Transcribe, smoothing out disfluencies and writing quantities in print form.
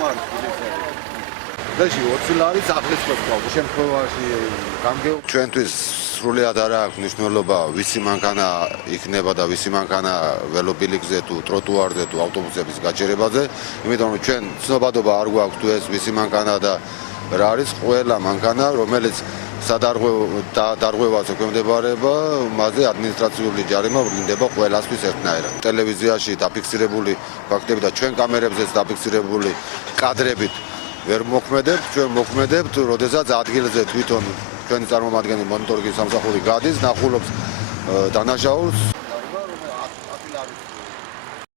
ხმარი დაში 20 ლარი სახლის ხმობ შემთხვევაში გამგეო ჩვენთვის სრულიად არ აქვს მნიშვნელობა ვისი მანქანა იქნება და ვისი მანქანა ველობილიკზე თუ ტროტუარზე თუ ავტობუსების გაჭერებაზე, იმიტომ რომ ჩვენ ცნობადობა არ გვაქვს თუ ეს ვისი მანქანა და რა არის ყველა მანქანა, რომელიც სადარღვევაზე ექვემდებარება, მასზე ადმინისტრაციული ჯარიმა ვლინდება ყველასთვის ერთნაირად. ტელევიზიაში დაფიქსირებული ფაქტები და ჩვენ კამერებზეც დაფიქსირებული კადრებით ვერ მოქმედებთ, ჩვენ მოქმედებთ, როდესაც ადგილზე თვითონ ჩვენი წარმომადგენელი მონიტორინგის სამსახური გადის, ნახულობს დანაშაულს.